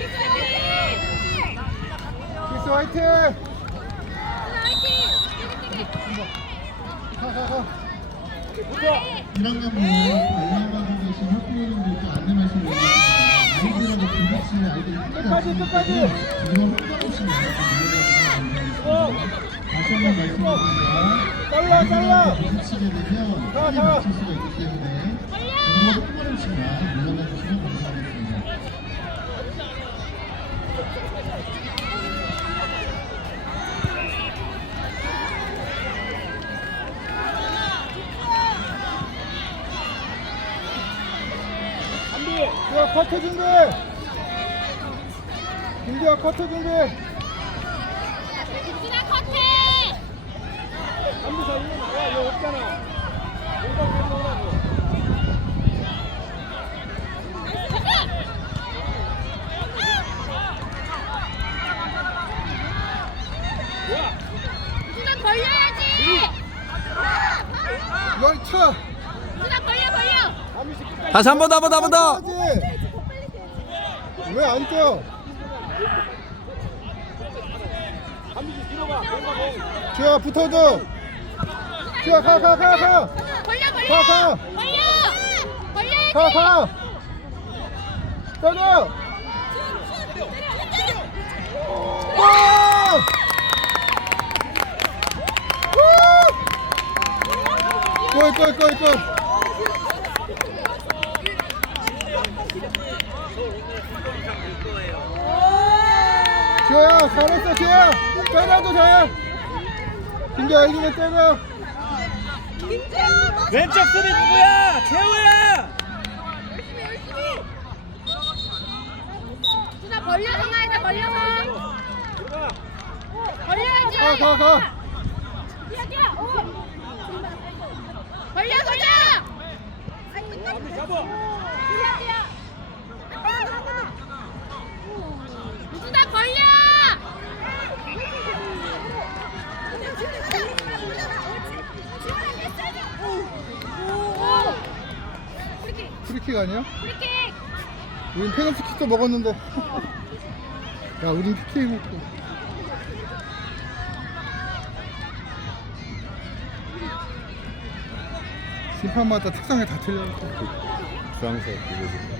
키스 화이팅! 가가가 1학년부 관람하고 계신 학부모님들께 안내 말씀 드리겠습니다. 아이들하고 부딪히는 아이들이 끝까지, 끝까지. 이거 혼자보시면 다시 한번 말씀드립니다. 잘라 잘라 부딪히게 되면 가. 다칠 수가 있기 때문에 이거 한 걸음씩만 물러나 주시면 감사하겠습니다. 야 커트 준비 김기아 커트 준비 김준아 커트! 안비서 일로 나와 이거 없잖아 공방 계속 오라고! 여기 다시 한 번 더, 한 번 더, 한 번 더. 왜안 뛰어 가. 뭐. 주야 붙어줘 주야 가 가 가 가 벌려 벌려! 가, 가. 벌려! 벌려야지! 가, 가. 때려! 와! 골, 골, 골, 골. 지호야, 잘했어, 지호야. 때려도 돼. 김기아 이기면 때려. 왼쪽 수비 누구야? 재호야. 김준아 벌려서 가야 돼 벌려서! 벌려야지! 가, 가, 가. 뛰어 뛰어! 벌려! 한민 잡아. 뛰어 뛰어! 김준아 벌려! 프리킥! 아니야? 프리킥! 우린 페널티 킥도 먹었는데. 야, 우린 PK 먹고. 심판마다 특성이 다 틀려. 주황색 이거지.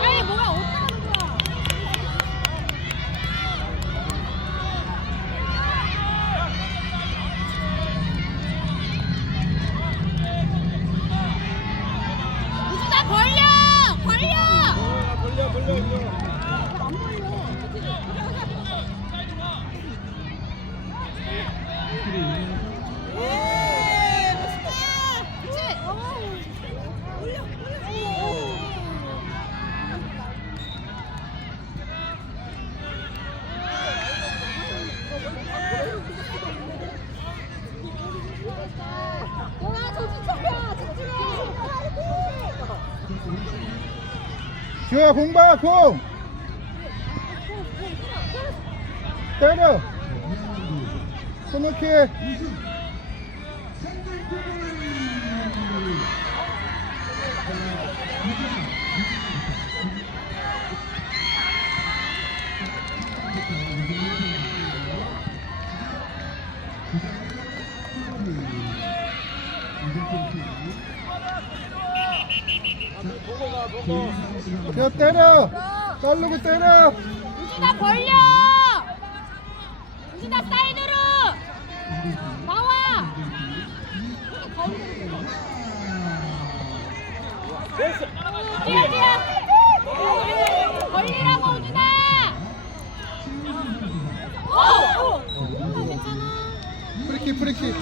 아이 뭐야 어디다 가는 거야 우주다 벌려 벌려 아, 벌려 벌려 벌려. 지호 야, 공 봐, 공! 때려! 손놓기! 때려 딸르고 때려. 우진아 벌려! 우진아 사이드로! 나와! 뛰어 뛰어 벌리라고 우진아! 오! 괜찮아 프리킥 프리킥.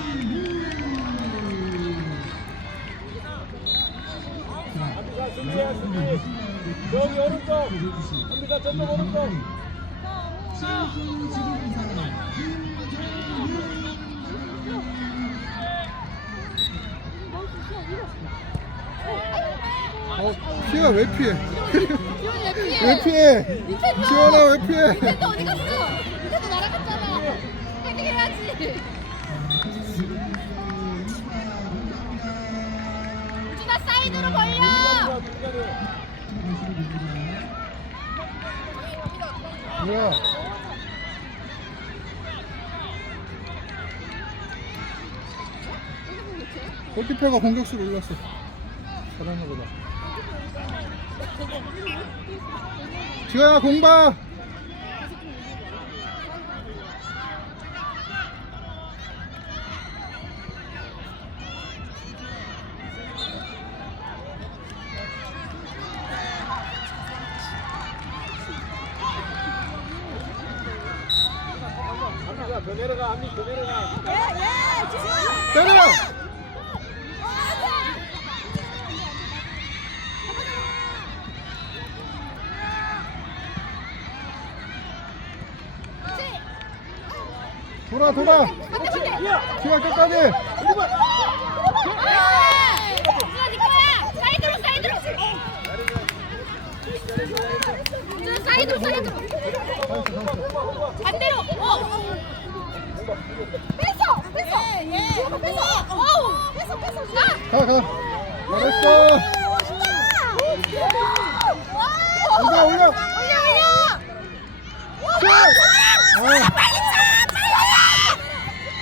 준비해 준비 저기 오른쪽 한비가 저쪽 오른쪽 어, 왜 피해? 지원이 왜 피해? 왜 피해? 지원아 왜 피해? 닌텐도 어디 갔어? 닌텐도 날아갔잖아. 해결해야지. 우진아 사이드로 벌려. 뭐야? 골키퍼가 공격수로 올랐어. 잘하나 보다. 지호야 공봐. 한비가 더 내려가 한비 더 내려가 때려. 돌아 돌아. 지호야 끝까지. 사이드로 사이드로. 반대로. 어. 뺐어. 뺐어. 예. 뺐어. 어. 뺐어 뺐어. 아. 가 가. 잘했어. 올려 올려. 올려 올려. 슛. 어. 빨리 차! 빨리 올려!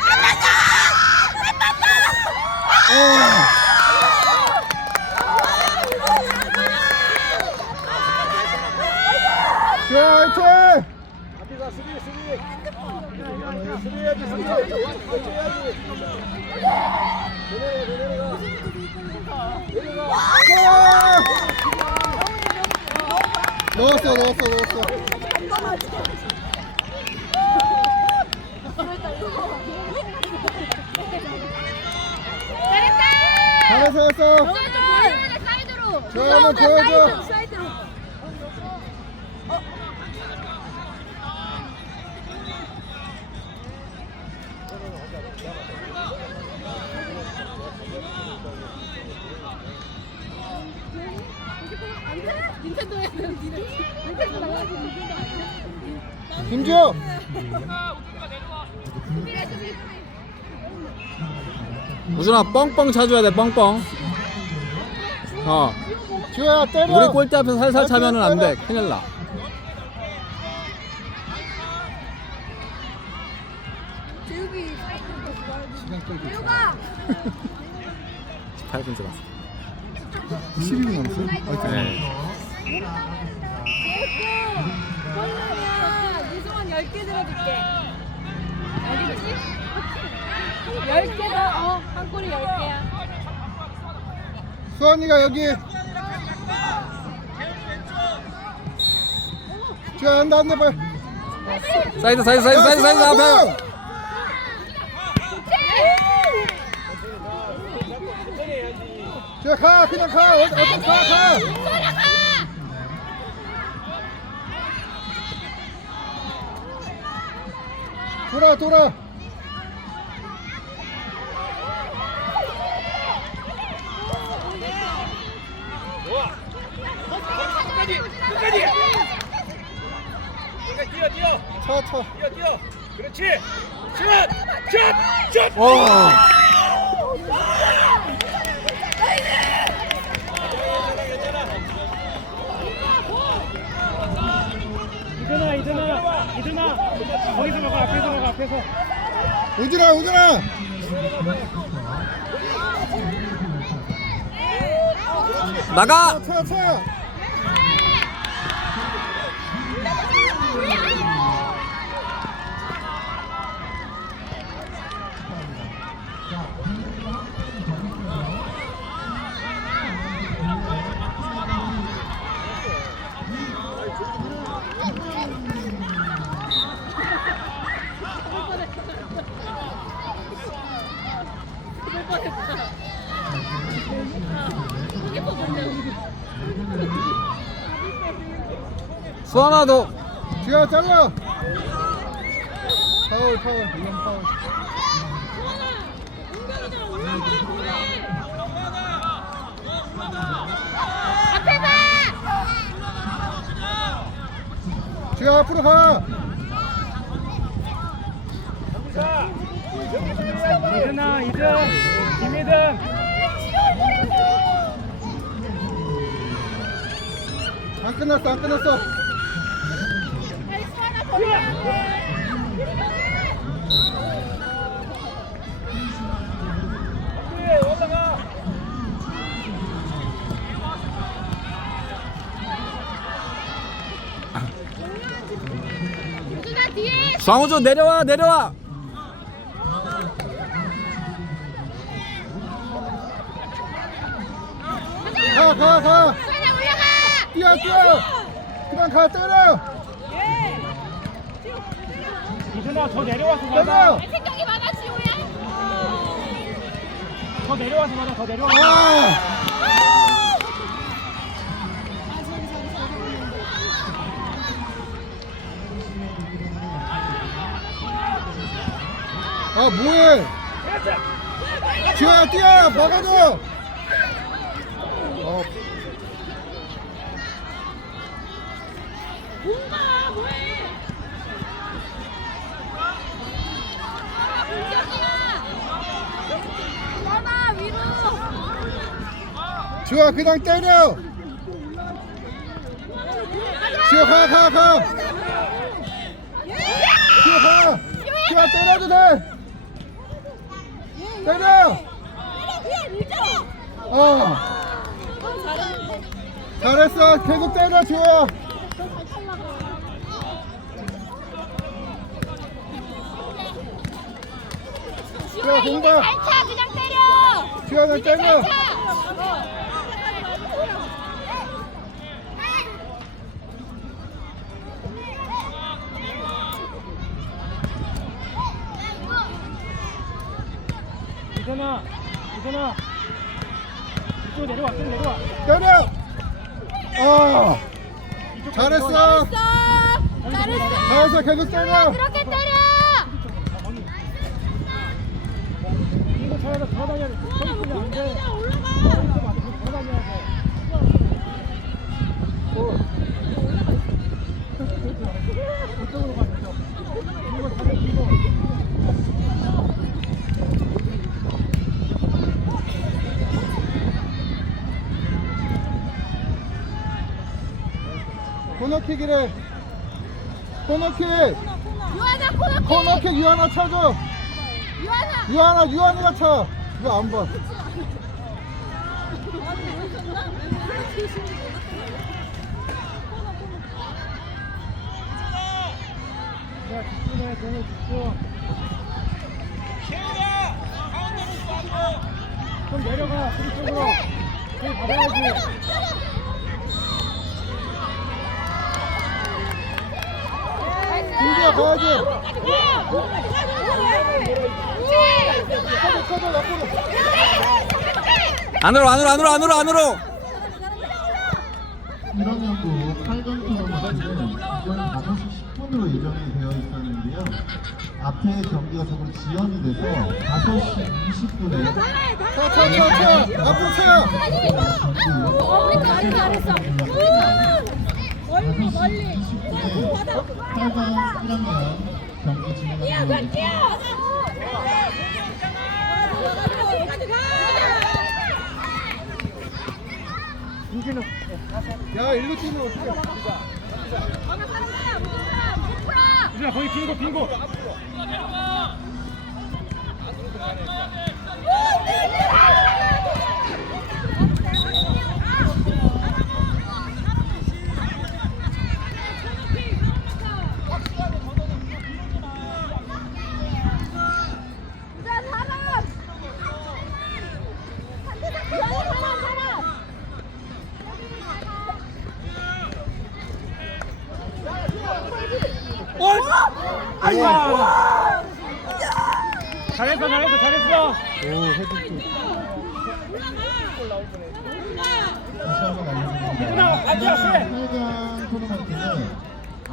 안 맞다! 안 맞다! 어. 지호야 화이팅. 한비가 수비 수비 수비해야지 수비 해야지 더 내려가 더 내려가 내려가 넣었어 넣었어 넣었어 잘했다! 좀 보여줘야 사이드로. 좋아, 한번 보여줘. 사이드로, 사이드로. 닌텐도 해야 돼. 닌텐도 나가야지. 김지호 수비해, 수비. 우준아 뻥뻥 차줘야 돼 뻥뻥 어 지호야 때려 우리 골대 앞에서 살살 차면은 안 돼 큰일 나 재욱이 재욱아! 18분 들었어 12분 남았어? 네. 그러면 유성원 10개 들어줄게. 알겠지? 10개 더, 어, 한 꼬리 10개야. 수원이가 여기. 지호야 한다 한다 빨리. 사이드 사이드 사이드 사이드 사이드 앞에. 가 그냥 가. 어디 어디 가가! 돌아 돌아 끝까지 끝까지 끝까지 뛰어 뛰어 차차 뛰어 뛰어 그렇지. 슛 슛 슛. 와 이든아 이든아 이든아. 거기서 막아 앞에서 막아 앞에서. 우진아 우진아. 나가. 차 차 수아나 너 지아 잘라. 파울 파울 이건 파울. 앞에 봐 지아 앞으로 가. 이준아 이준 김이든 안 끝났어 안 끝났어 빨리 수아나 버려야 돼. 장우주 내려와 내려와 가 가 가 수아나 올라가. 뛰어 뛰어 그냥 가 때려 이든아 더 내려와서 때려 받아 생각이 많아 지호야. 더 내려와서 받아 더 내려와서 아. 아 뭐해? 지호야 뛰어 막아줘 어, 뭔가 뭐해? 수아나 위로. 지호야 그냥 때려. 지호 가가 가. 지호 가. 지호야 때려도 돼. 때려. 어. 잘했어. 계속 때려 지호야 잘차 그냥 때려. 지호야 때려 이든아 이든아 이쪽 내려와 좀 내려와 때려 어 잘했어 잘했어. 잘했어. 잘했어 계속 때려 그렇게 때려. 이거 차라리 더 다녀야 돼. 서 있으면 안 돼. 서 있으면 안 돼. 다녀야 돼. 이쪽으로 가, 이쪽. 이거 다녀, 이거. 코너킥이래 코너킥 유하나 코너킥. 코너킥 유하나 쳐줘 유하나. 유하나 유하나가 쳐 이거 안봐 자, 집중해, 공을 집중. 좀 내려가, 수비 쪽으로. 수비 받아야지. 민규야 가야지 옆으로 안으로 안으로 안으로 안으로 안으로. 이런 연구 8강 토너먼트는 이번 5시 10분으로 예정이 되어 있었는데요. 앞에 경기가 조금 지연이 돼서 5시 20분에 쳐쳐쳐쳐 앞으로 쳐 어, 우리 잘했어, 잘했어. 멀리, 멀리. 8강 1학년 경기 진행하고 뛰어, 있습니다. 뛰어. 야 일로 뛰면 어떡해 유진아 거기 빈고 빈고 아이고 잘했어 잘했어 잘했어 다시 한번 알려드립니다. 유진아 앉아 돼 8강 토너먼트는 앞벽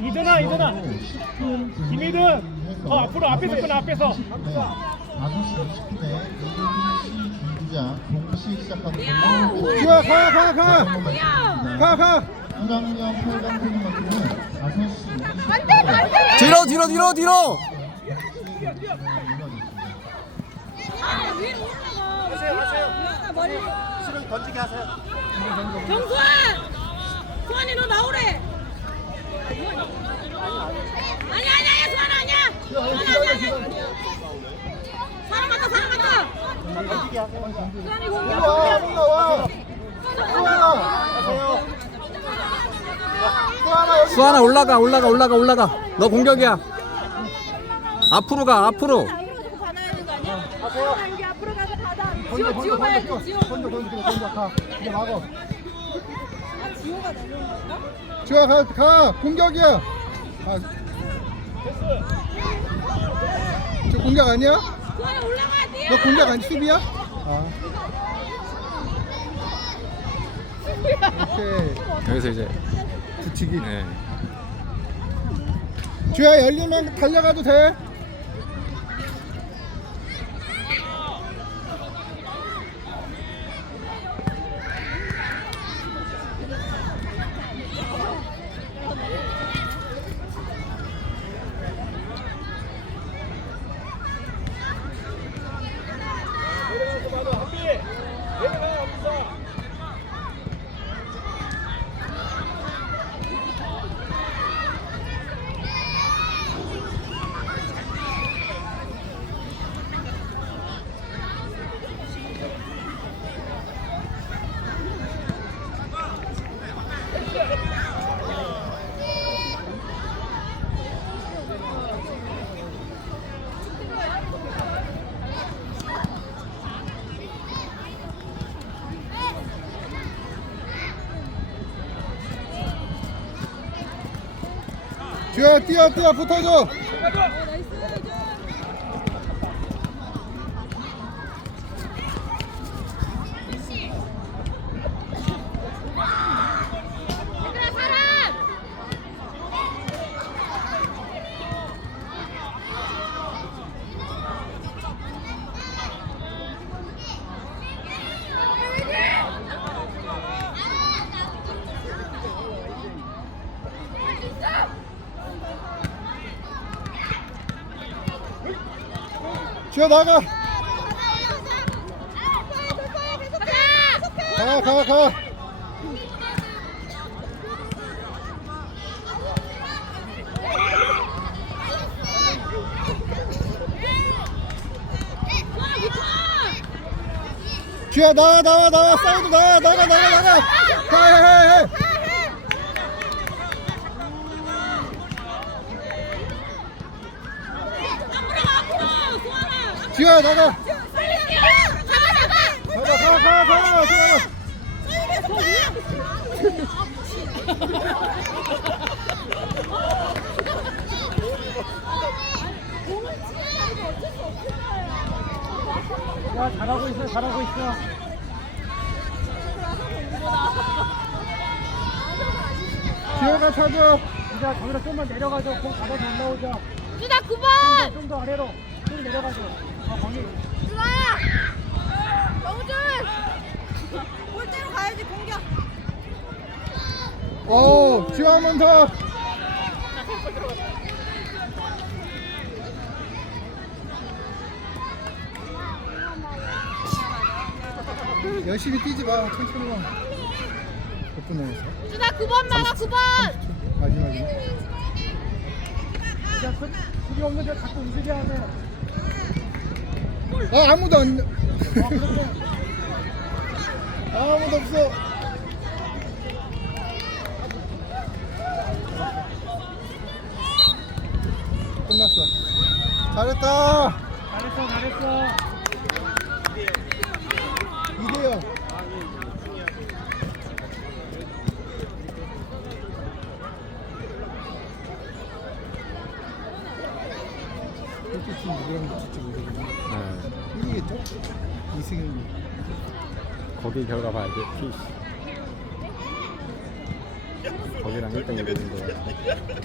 이전아, 이전아. 10분 김희든, 더 앞으로, 앞에서 끊어, 앞에서. 5시 20분에 ABC 중부장 동시 시작하는 걸로 주아 가가 가. 가 가. 1학년 8강 토너먼트는 5시 20분에 안돼 안돼 뒤로 뒤로 뒤로 뒤로 정수환 수환이 너 나오래 아니야 아니야 아니야 수환아 아니야 수환아 사람 같다 사람 같다 수환이 공격 올라와 올라와. 수아나. 수아나 올라가 올라가 올라가 올라가 너 공격이야 앞으로 가 앞으로 앞으로 자꾸 받아야 되는 거 아니야? 수환아 여기 앞으로 가서 받아 지호 지호 봐야지 던져 지호 던져 던져 던져 가. 이제 막어. 아 지호가 내려온 건가? 주아 가 가. 공격이야. 아. 저 공격 아니야? 올라가 너 공격 아니 수비야? 아. 오케이. 여기서 이제 붙이기. 네. 주야 열리면 달려가도 돼. 주야 뛰어 뛰어 붙어줘. 주야 나가. 가 가 가. 주야 나와 나와 나와 사이드 나와 나가 나가 나가. 해해 해. 앞으로 가 앞으로 주야 나가. 잡아 잡아 가 가. 주야. 야, 잘하고 있어, 잘하고 있어. 주야가 차줘. 이제 저기로 좀만 내려가죠. 공 받아서 올라오자. 주다 9번 좀 더 아래로. 좀 내려가죠. 아, 거기. 주다야 영준 골대로 가야지 공격 오 주야 한번 더. 열심히 뛰지 마. 천천히 와. 몇 분 남았어? 주다 9번 막아 9번 마지막이네. 야, 그, 수비 없는데 자꾸 움직여야 돼. 아 아무도 안. 어, 그렇게. 아무도 없어. 끝났어. 잘했다. 잘했어, 잘했어. 이대요. 골키퍼 누구랑 진짜 모르겠네. 네. 이기겠죠? 이승현. 거기 결과 봐야 돼. 거기랑 1등 1등인 거같